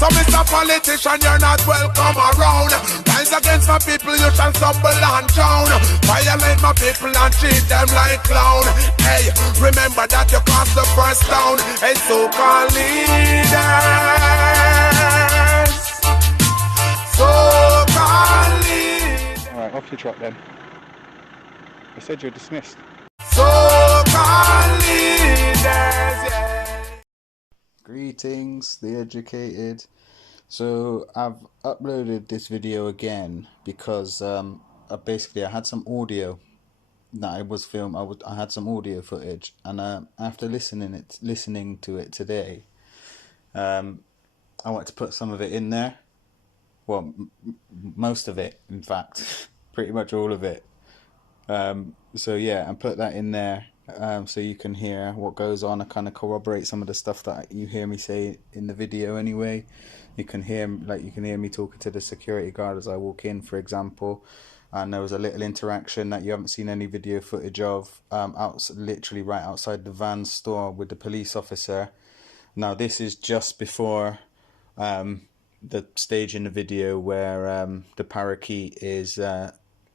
So Mr. Politician, you're not welcome around. Rise against my people, you shall stumble and drown. Violate my people and treat them like clown. Hey, remember that you crossed the first down. Hey, so-called leaders. So-called leaders. Alright, off you trot then. I said you're dismissed. So-called leaders, yeah. Greetings, the educated. So I've uploaded this video again because basically I had some audio that I was filmed. I had some audio footage, and after listening to it today, I wanted to put some of it in there. Well, most of it, in fact, pretty much all of it. So yeah, and put that in there so you can hear what goes on. I kind of corroborate some of the stuff that you hear me say in the video anyway. You can hear me talking to the security guard as I walk in, for example. And there was a little interaction that you haven't seen any video footage of, literally right outside the van store with the police officer. Now this is just before the stage in the video where the Parakeet is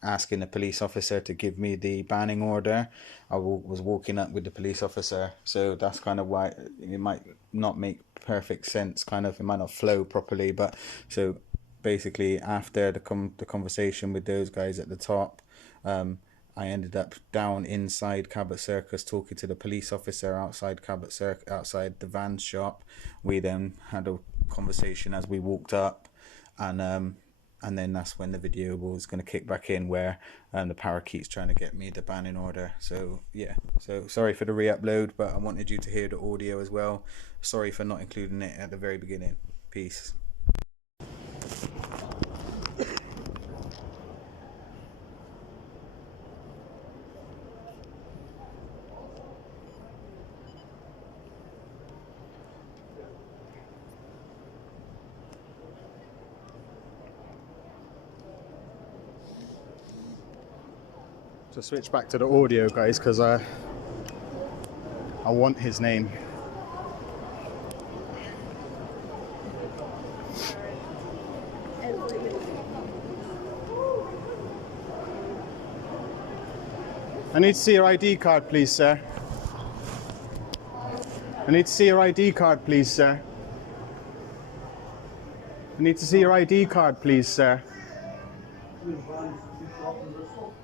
asking the police officer to give me the banning order. I was walking up with the police officer, so that's kind of why it might not make perfect sense, it might not flow properly. But so basically after the conversation with those guys at the top, I ended up down inside Cabot Circus talking to the police officer outside outside the van shop. We then had a conversation as we walked up, and then that's when the video was going to kick back in, where the Parakeet's trying to get me the banning order. So yeah, so sorry for the re-upload, but I wanted you to hear the audio as well. Sorry for not including it at the very beginning. Peace. To switch back to the audio, guys, because I want his name. I need to see your ID card, please, sir. I need to see your ID card, please, sir. I need to see your ID card, please, sir.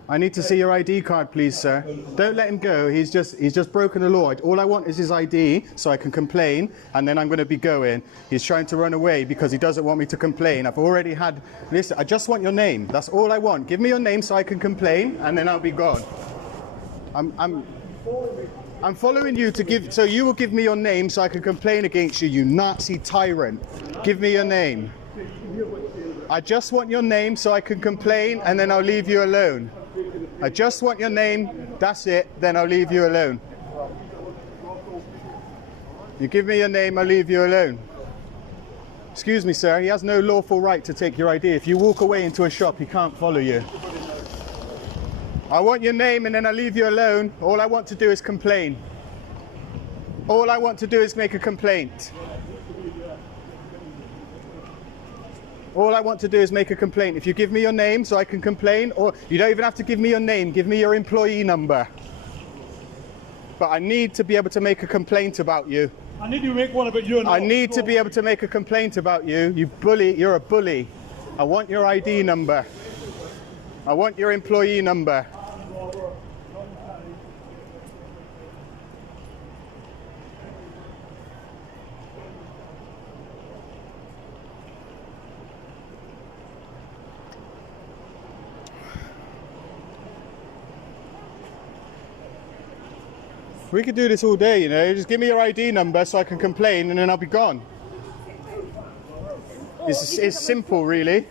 I need to see your ID card, please, sir. Don't let him go. He's just broken the law. All I want is his ID so I can complain, and then I'm going to be going. He's trying to run away because he doesn't want me to complain. I've already had... Listen, I just want your name. That's all I want. Give me your name so I can complain, and then I'll be gone. I'm following you to give... So you will give me your name so I can complain against you, you Nazi tyrant. Give me your name. I just want your name so I can complain, and then I'll leave you alone. I just want your name, that's it, then I'll leave you alone. You give me your name, I'll leave you alone. Excuse me, sir, he has no lawful right to take your ID. If you walk away into a shop, he can't follow you. I want your name and then I'll leave you alone. All I want to do is complain. All I want to do is make a complaint. All I want to do is make a complaint. If you give me your name so I can complain, or you don't even have to give me your name, give me your employee number. But I need to be able to make a complaint about you. I need you to make one about you. I need to be able to make a complaint about you. You bully, you're a bully. I want your ID number. I want your employee number. We could do this all day, you know. Just give me your ID number so I can complain, and then I'll be gone. It's simple, really.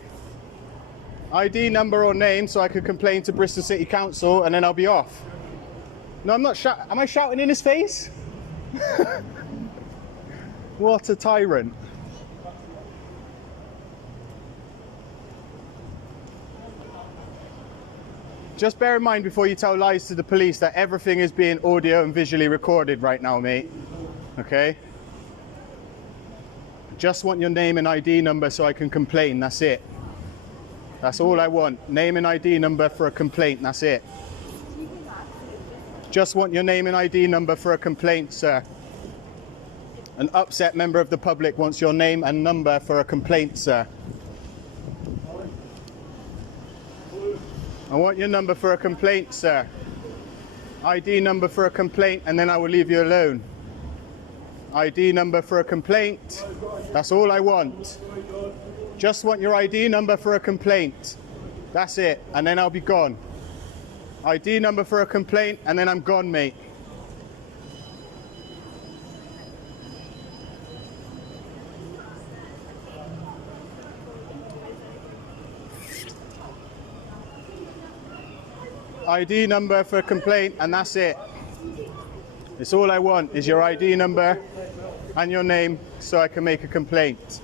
ID number or name so I can complain to Bristol City Council, and then I'll be off. No, I'm not shouting. Am I shouting in his face? What a tyrant. Just bear in mind before you tell lies to the police that everything is being audio and visually recorded right now, mate. Okay? just want your name and ID number so I can complain, that's it. That's all I want. Name and ID number for a complaint, that's it. Just want your name and ID number for a complaint, sir. An upset member of the public wants your name and number for a complaint, sir. I want your number for a complaint, sir. ID number for a complaint, and then I will leave you alone. ID number for a complaint. That's all I want. Just want your ID number for a complaint. That's it, and then I'll be gone. ID number for a complaint, and then I'm gone, mate. ID number for a complaint, and that's it. It's all I want is your ID number and your name so I can make a complaint.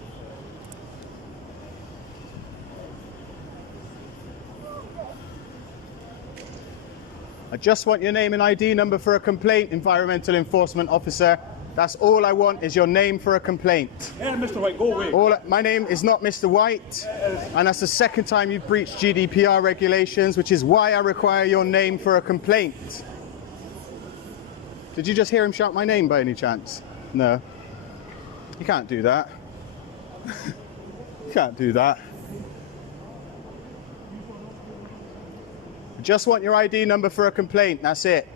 I just want your name and ID number for a complaint, Environmental Enforcement Officer. That's all I want is your name for a complaint. Yeah, Mr. White, go away. My name is not Mr. White, and that's the second time you've breached GDPR regulations, which is why I require your name for a complaint. Did you just hear him shout my name by any chance? No. You can't do that. You can't do that. I just want your ID number for a complaint, that's it.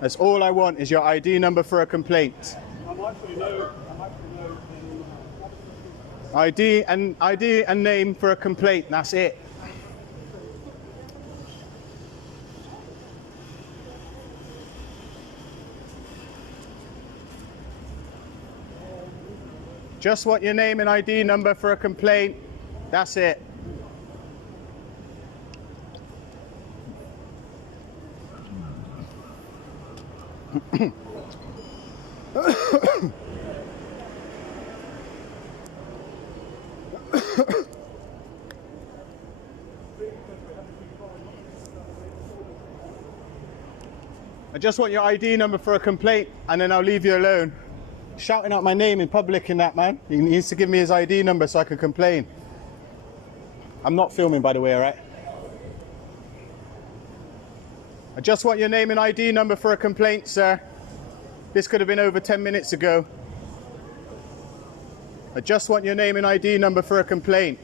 That's all I want is your ID number for a complaint. ID and name for a complaint, that's it. Just want your name and ID number for a complaint, that's it. I just want your ID number for a complaint, and then I'll leave you alone. Shouting out my name in public and that, man. He needs to give me his ID number so I can complain. I'm not filming, by the way, all right? I just want your name and ID number for a complaint, sir. This could have been over 10 minutes ago. I just want your name and ID number for a complaint.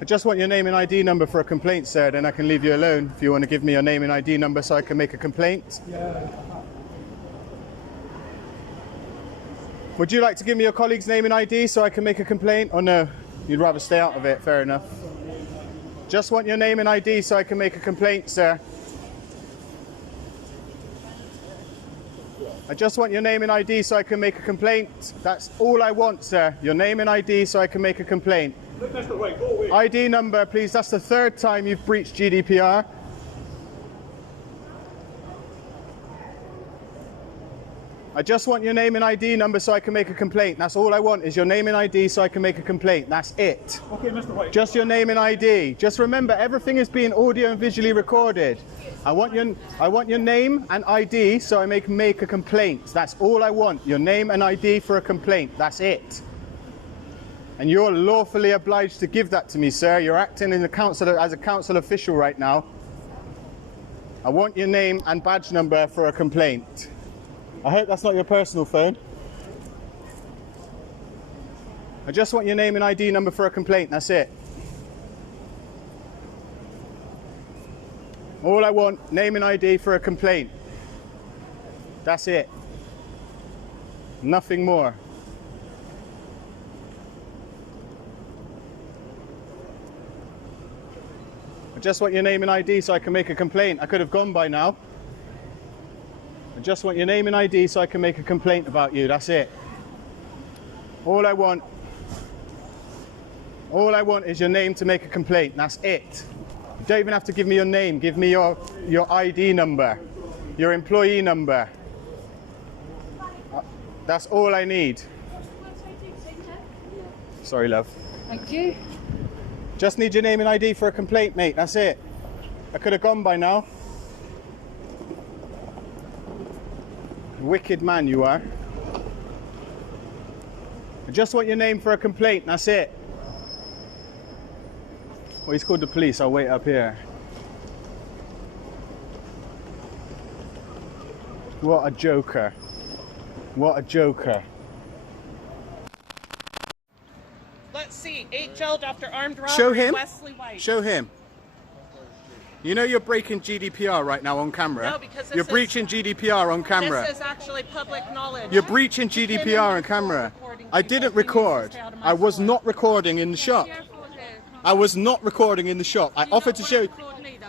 I just want your name and ID number for a complaint, sir, then I can leave you alone. If you want to give me your name and ID number so I can make a complaint. Yeah. Would you like to give me your colleague's name and ID so I can make a complaint? Or no? You'd rather stay out of it, fair enough. Just want your name and ID so I can make a complaint, sir. I just want your name and ID so I can make a complaint. That's all I want, sir. Your name and ID so I can make a complaint. Look, Mr. White, go away. ID number, please. That's the third time you've breached GDPR. I just want your name and ID number so I can make a complaint. That's all I want is your name and ID so I can make a complaint. That's it. Okay, Mr. White. Just your name and ID. Just remember, everything is being audio and visually recorded. I want your name and ID so I make a complaint. That's all I want. Your name and ID for a complaint. That's it. And you're lawfully obliged to give that to me, sir. You're acting as a council official right now. I want your name and badge number for a complaint. I hope that's not your personal phone. I just want your name and ID number for a complaint, that's it. All I want, name and ID for a complaint. That's it. Nothing more. I just want your name and ID so I can make a complaint. I could have gone by now. I just want your name and ID so I can make a complaint about you. That's it. All I want is your name to make a complaint. That's it. You don't even have to give me your name. Give me your ID number, your employee number. That's all I need. Sorry, love. Thank you. Just need your name and ID for a complaint, mate. That's it. I could have gone by now. Wicked man you are. I just want your name for a complaint. That's it. Well, he's called the police. I'll wait up here. What a joker. What a joker. Let's see. 8 jailed after armed robbery. Show him. Wesley White. Show him. You know you're breaking GDPR right now on camera. No, because you're breaching GDPR on camera. This is actually public knowledge. You're breaching GDPR on camera. I didn't record. I was not recording in the shop. I was not recording in the shop. I offered to show.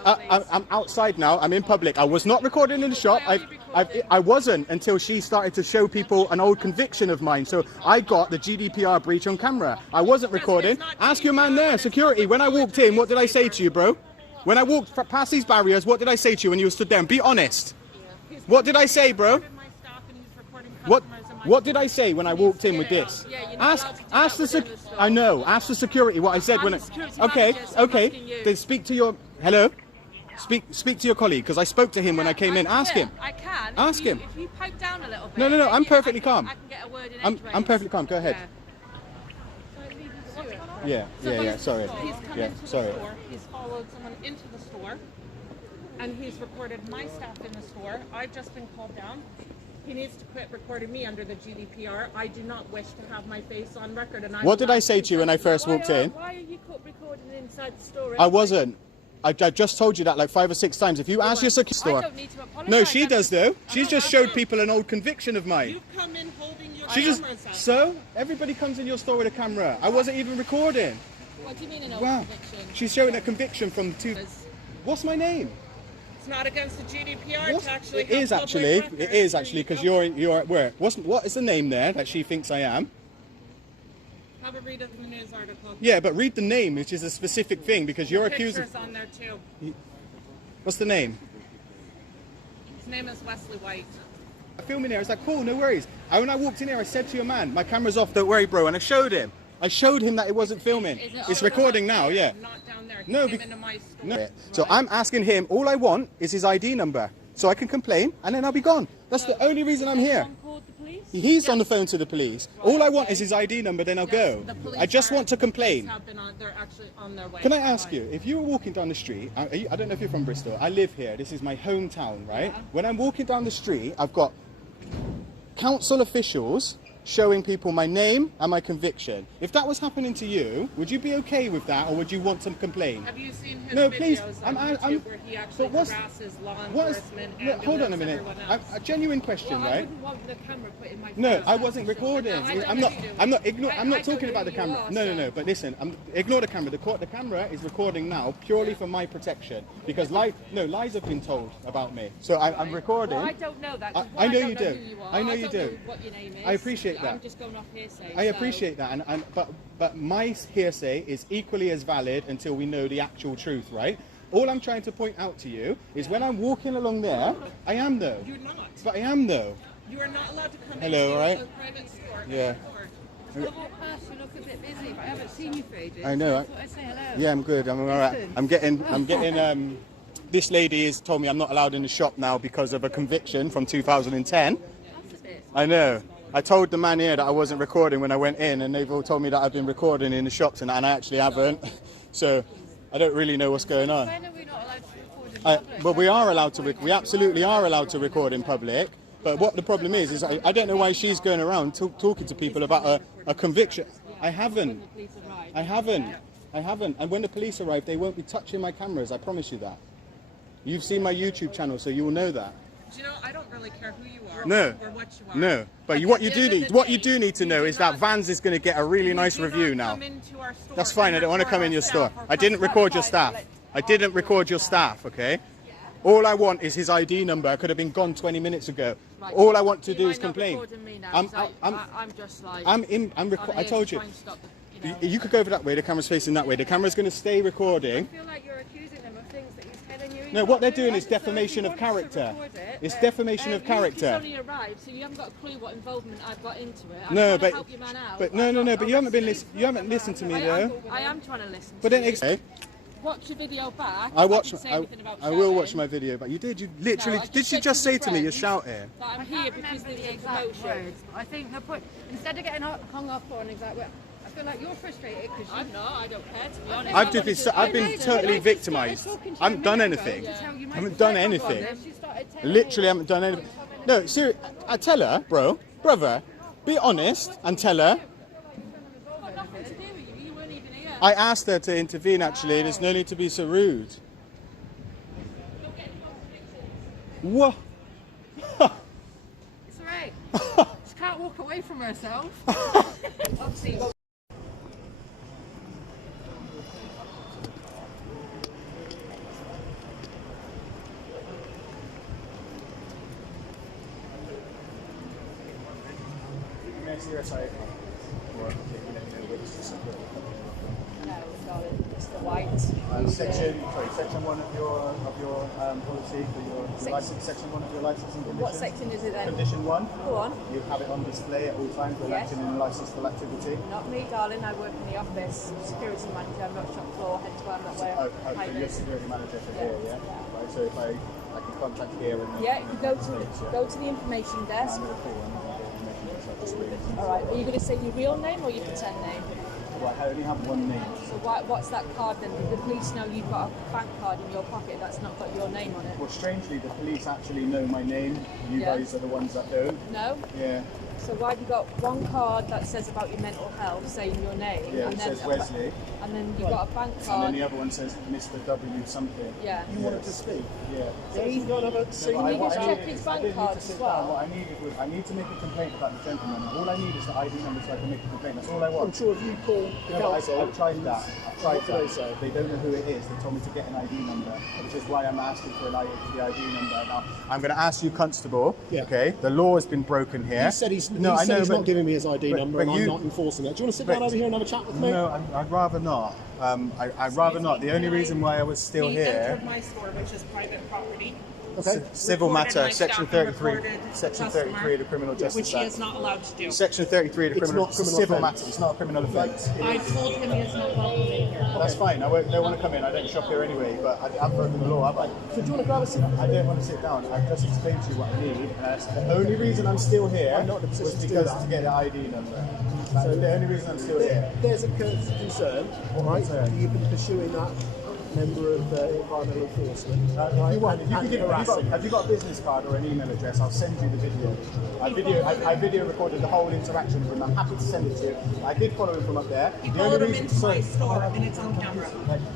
I'm outside now. I'm in public. I was not recording in the shop. I wasn't until she started to show people an old conviction of mine. So I got the GDPR breach on camera. I wasn't recording. Ask your man there, security. When I walked in, what did I say to you, bro? When I walked past these barriers, what did I say to you when you stood there? And be honest. What did I say, bro? What did I say when I walked in with this? Ask the security what I said when okay. Then speak to your hello. Speak to your colleague because I spoke to him when I came in. Ask him. I can. Ask him. If you pipe down a little bit. No. I'm perfectly calm. I can get a word in I'm perfectly calm. Go ahead. Yeah. Yeah. Sorry. He's come Yeah. into the Sorry. store. He's followed someone into the store, and he's recorded my staff in the store. I've just been called down. He needs to quit recording me under the GDPR. I do not wish to have my face on record. And What did I say to you when I first walked in? Why are you recording inside the store? I wasn't. I just told you that like 5 or 6 times. If you ask your security store. I don't need to apologize. No, she does though. She's just showed people an old conviction of mine. You've come in holding your She just cameras up. so everybody comes in your store with a camera. I wasn't even recording. What do you mean an old Wow. conviction? She's showing a conviction from two. What's my name? It's not against the GDPR to actually It is have actually. public It records. is actually because you're at work. What is the name there that she thinks I am? Have a read of the news article. Yeah, but read the name, which is a specific thing because you're accusing. Pictures on there too. What's the name? His name is Wesley White. I filmed in here. I was like, cool, no worries. When I walked in here, I said to your man, my camera's off, don't worry, bro. And I showed him that it wasn't filming. It's recording now, yeah. Not down there. He No, came into my store. No. So I'm asking him, all I want is his ID number. So I can complain and then I'll be gone. That's the only reason I'm here. Someone called the police? He's on the phone to the police. All I want is his ID number, then I'll go. The police I just want to complain. They're actually on their way. Can I ask you, if you were walking down the street, I don't know if you're from Bristol, I live here, this is my hometown, right? Yeah. When I'm walking down the street, I've got council officials showing people my name and my conviction. If that was happening to you, would you be okay with that, or would you want to complain? Have you seen his No, videos please, on I'm- YouTube where he actually but what's- harasses law What is, enforcement, look, hold on a ambulance, minute. everyone else? A genuine question, Well, I right? wouldn't want the camera put in my face. No, I wasn't recording. No, I don't I'm know not. you do. I'm not. I I'm not don't talking know about the who you camera. are, No. so- But listen, ignore the camera. The camera is recording now purely for my protection because lies have been told about me. So I'm recording. Well, I don't know that. 'cause I know don't you know do. who you are. I know you don't do. know what your name is. I appreciate that. I'm just going off hearsay. I so- appreciate that, but my hearsay is equally as valid until we know the actual truth, right? All I'm trying to point out to you is when I'm walking along there, I am though. You're not. But I am though. You are not allowed to come Hello, into right? a private store. Yeah. I walk past, you look a bit busy, but I haven't seen you for ages. I know, So I I- thought I'd say hello. Yeah, I'm good. I'm all right. Listen. I'm getting. This lady has told me I'm not allowed in the shop now because of a conviction from 2010. That's a bit. I know. I told the man here that I wasn't recording when I went in, and they've all told me that I've been recording in the shops, and I actually haven't. So I don't really know what's going on. When are we not allowed to record in public? But we are allowed to. We absolutely are allowed to record in public. But what the problem is I don't know why she's going around talking to people about a conviction. I haven't. The police arrive. I haven't. And when the police arrive, they won't be touching my cameras. I promise you that. You've seen my YouTube channel, so you will know that. Do you know, I don't really care who you are No. or what you are. No, but At what the you end do of need, the what you day, do need to you know do is that not- Vans is going to get a really you nice do review not now. come into our store That's fine. I and don't want to record come in our your store. staff or I didn't customer. record your staff. I didn't record your staff, okay? All I want is his ID number. I could have been gone 20 minutes ago. Right, All I want to you do might is not complain. recording me now, I'm just like... I told you. trying to stop the, You could go over that way. The camera's facing that way. The camera's going to stay recording. I feel like you're accusing them of things that he's telling you. He's No, not what they're doing. doing is defamation So of if he wants to character. record it, It's defamation of He's character. only arrived, so you haven't got a clue what involvement I've got into it. I'm No, trying to but help your man out. but no, but you haven't been you haven't listened to me though. I am trying to listen. But to then you. Watch your video back. I watched. Say anything about I will watch shouting. my video. But you did. You literally. No, I did just she said just to say your to me, "You're friends shouting"? That I'm here because there's the a exact promotion. words. I think the point, instead of getting hung up on exact words, I feel like you're frustrated because I'm not. I don't care, to be honest. I've been totally victimised. I haven't done anything. I haven't done anything. Literally, haven't done anything. No, seriously. I tell her, brother, be honest and tell her. I've got nothing to do with you. You weren't even here. I asked her to intervene. Actually, there's no need to be so rude. What? it's alright. She can't walk away from herself. Obviously. No, darling, it's the white. Section 1 of your policy for your license. Section 1 of your licensing conditions. What section is it then? Condition 1. Go on. You have it on display at all times when Yes. acting in a licensable activity. Not me, darling. I work in the office. Security manager. I'm not shop floor. Hence why I'm not wearing Oh, so high you're vis. security manager for Yeah. here, yeah? Right, so if I can contact here and Yeah, you go to the information desk. I'm going to call and I'll get information just like the screen. All right. Are you going to say your real name or your pretend name? Right, I only have one name. So what's that card then? Did the police know you've got a bank card in your pocket that's not got your name on it? Well, strangely, the police actually know my name. You Yeah. guys are the ones that don't. No? Yeah. So why have you got one card that says about your mental health, saying your name, Yeah, and it then says Wesley. and then you've got a bank And then card? the other one says Mr. W something. Yeah. You wanted to speak? Yeah. So you No, can you I- just what I check needed his is- I bank didn't need card to as sit well? down. What I needed was I need to make a complaint about the gentleman. All I need is the ID number so I can make a complaint. That's all I want. I'm sure if you call the No, council, I've tried that. What do they say? They don't know who it is. They told me to get an ID number, which is why I'm asking for the ID number. Now, I'm going to ask you, Constable. Yeah. Okay. The law has been broken here. he said he's I know, not giving me his ID number, and but I'm you- not enforcing it. Do you want to sit but- down over here and have a chat with me? No, I'd rather not. I'd rather not. The only reason why I was still He here. entered my store, which is private property. Okay. Civil Recorded matter, my section staff and 33, recorded section customer, 33 of the Criminal Justice which he Act. is not allowed to do. Section 33 of the It's criminal, not criminal civil offence. matter. It's not a criminal offence. I told him he is not welcome in here. That's fine. I don't want to come in. I don't shop here anyway. But I haven't broken the law, have I? So do you want to grab a seat? I don't want to sit down. I've just explained to you what I need. The only reason I'm still here I'm not in a position was to do because that. to get the ID number. That's the only reason I'm still here. There's a concern, right? concern? You've been pursuing that member of environmental enforcement, right? If you want, and have harassing. you got a business card or an email address? I'll send you the video. I video recorded the whole interaction with him. I'm happy to send it to you. I did follow him from up there. He followed him into my store, and it's on camera.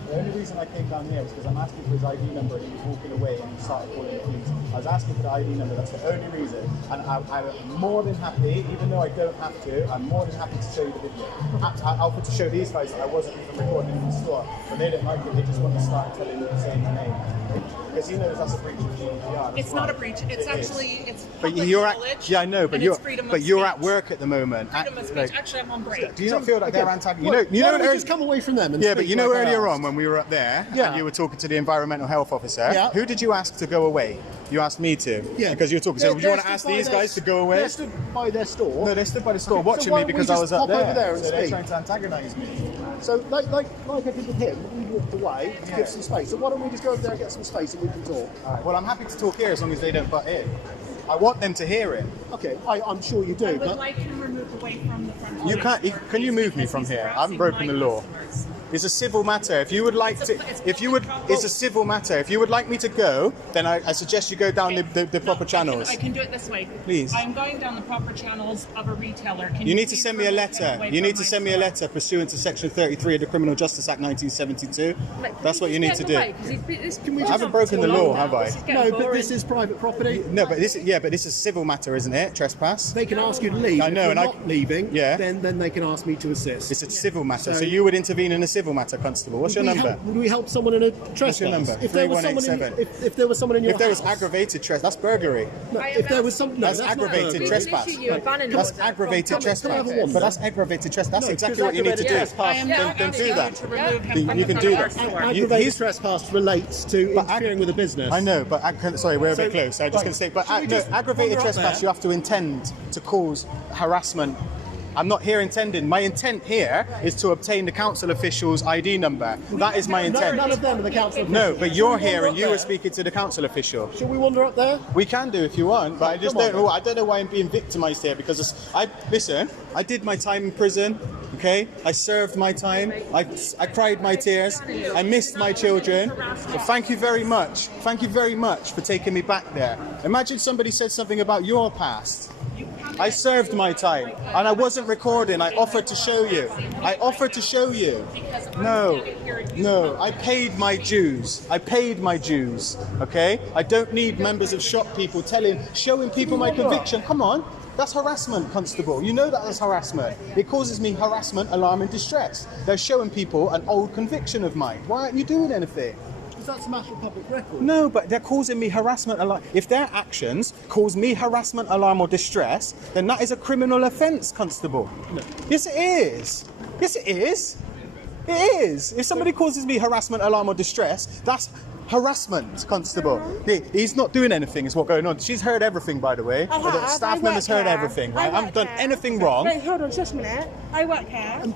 The only reason I came down here was because I'm asking for his ID number and he was walking away and he started calling the police. I was asking for the ID number, that's the only reason. And I'm more than happy, even though I don't have to, I'm more than happy to show you the video. I offered to show these guys that I wasn't even recording in the store, but they didn't like it, they just want to start saying my name. Because he knows that's a breach of GDPR. It's not a breach. It's actually it's But public you're knowledge. yeah, I know, but and you're it's freedom of but you're at speech. work at the moment. Freedom of speech. Actually, I'm on break. Do you not feel like they're antagonistic? Why You know, don't we just come away from them and yeah, but speak you know like I earlier asked? on when we were up there, Yeah. and you were talking to the environmental health officer. Yeah. Who did you ask to go away? You asked me to. Yeah. Because you were talking. So, would you want to ask these guys to go away? They're stood by their store. No, they stood by the store So watching why me don't we because I just was up pop there. over there and so they're speak? trying to antagonise me. So, like I did with him, we walked away to give some space. So why don't we just go over there and get some space and we can talk? All right. Well, I'm happy to talk here as long as they don't butt in. I want them to hear it. Okay, I'm sure you do, I would but like him removed away from the front. You of can't. the store, Can you please, move me because from he's here? I haven't harassing broken my the law. customers. It's a civil matter. If you would like to, if you would, public it's a civil matter. If you would like me to go, then I suggest you go down the proper channels. I can do it this way. Please. I'm going down the proper channels of a retailer. Can You need to please send me a remove him letter. away You need from to my send me a store? letter pursuant to Section 33 of the Criminal Justice Act 1972. That's what you need to do. I haven't broken the law, have I? no, but this is private property. No, but this is a civil matter, isn't it? Trespass. They can ask you to leave. I know, If and you're I- not leaving, Yeah. then they can ask me to assist. It's a civil matter. So- So you would intervene and assist. civil matter, Constable. What's your number? Would we help someone in a trespass? What's your number? If there was someone 3187. if there was someone in your If there was house, aggravated trespass, that's burglary. no, if there was some, no, That's not aggravated burglary. trespass. Issue you a banning That's order aggravated from- trespass. Come on, come on, But that's aggravated trespass. That's No, exactly because what you need to do. aggravated trespass- Then do that. To remove him You from can the do front that. of our store. Aggravated he's- trespass relates to interfering with a business. I know, but sorry, we're a bit So- close. I'm just going to say, but Should we no, just aggravated wander up trespass, there? you have to intend to cause harassment. I'm not here intending. My intent here is to obtain the council official's ID number. That is my intent. None of them are the council officials. No, but Shall you're we here wander and up you were there? speaking to the council official. Shall we wander up there? We can do if you want, but I just Come on, don't know. I don't know why I'm being victimised here because I did my time in prison. Okay, I served my time. I cried my tears. I missed my children. But thank you very much. Thank you very much for taking me back there. Imagine somebody said something about your past. I served my time and I wasn't recording. I offered to show you. I offered to show you. No, I paid my dues. I paid my dues. Okay? I don't need members of shop people showing people my conviction. Come on. That's harassment, Constable. You know that is harassment. It causes me harassment, alarm and distress. They're showing people an old conviction of mine. Why aren't you doing anything? Because that's a matter of public record. No, but they're causing me harassment, alarm. If their actions cause me harassment, alarm or distress, then that is a criminal offence, Constable. No. Yes, it is. Yes, it is. It is. If somebody causes me harassment, alarm or distress, that's harassment, Constable. He's not doing anything is what's going on. She's heard everything, by the way. I have. The staff I members work heard here. everything. I I haven't work done here. anything wrong. Wait, hold on, just a minute. I work here. And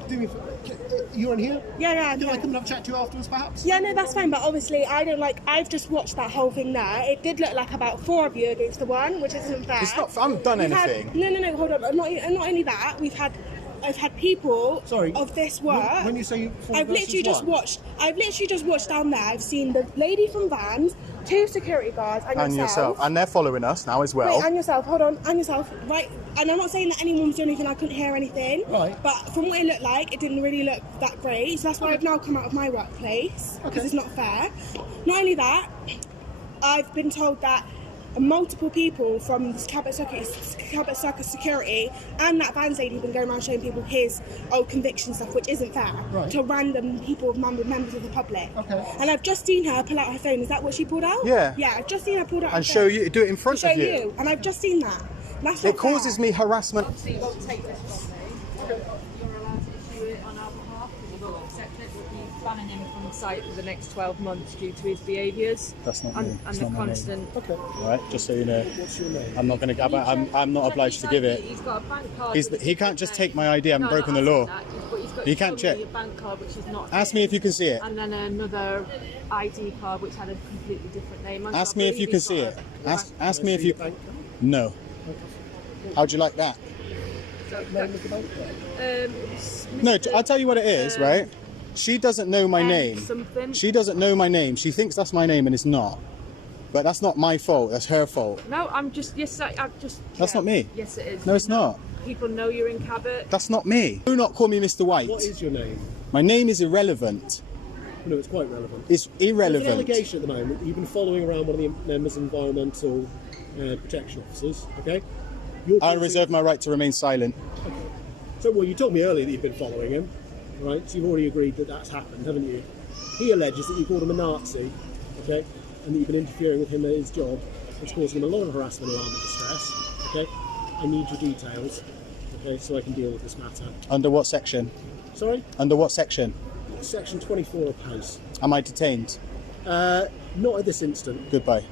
you're in here? Yeah. Can I come and have a chat to you afterwards, perhaps? Yeah, no, that's fine. But obviously, I've just watched that whole thing there. It did look like about 4 of you against the one, which isn't fair. It's not. I haven't done anything. No. Hold on. Not only that. I've had people of this work. When you say I've literally just watched down there. I've seen the lady from Vans, 2 security guards, and yourself. And they're following us now as well. Wait, and yourself, hold on, and yourself, right, and I'm not saying that anyone was doing anything, I couldn't hear anything, right, but from what it looked like, it didn't really look that great, so that's why I've now come out of my workplace, because it's not fair. Not only that, I've been told that multiple people from Cabot Circus Security and that Vans lady have been going around showing people his old conviction stuff, which isn't fair, to random people, members of the public. Okay. And I've just seen her pull out her phone. Is that what she pulled out? Yeah. Yeah, I've just seen her pull out her And phone. show you, do it in front To show of you. And I've just seen that. That's not It causes fair. me harassment. Obviously, you won't take this from me. You're allowed to issue it on our behalf. We won't accept it. We'll be banning him from the site for the next 12 months due to his behaviours. That's not and, me. and It's the not my name. constant. Okay. All right, just so you know. What's your name? I'm not going to. I'm not obliged to give it. He's got a bank card. He can't just take my ID. I haven't broken the law. He can't check. A bank card which is not. Ask me if you can see it. And then another ID card which had a completely different name. on it. Ask So me I if you believe can he's see got it. a- Ask me if you. No. How'd you like that? No, I'll tell you what it is, right? She doesn't know my name. Something. She doesn't know my name. She thinks that's my name and it's not. But that's not my fault. That's her fault. No, I'm just. Yes, I've just. That's not me. Yes, it is. No, it's not. People know you're in Cabot. That's not me. Do not call me Mr. White. What is your name? My name is irrelevant. No, it's quite relevant. It's There's irrelevant. an allegation at the moment that you've been following around one of the members of environmental protection officers, okay? I reserve my right to remain silent. Okay. So, well, you told me earlier that you've been following him, right? So you've already agreed that that's happened, haven't you? He alleges that you called him a Nazi, okay? And that you've been interfering with him at his job. It's causing him a lot of harassment, alarm and distress, okay? I need your details, okay, so I can deal with this matter. Under what section? Sorry? Under what section? Section 24 of POSE. Am I detained? Not at this instant. Goodbye.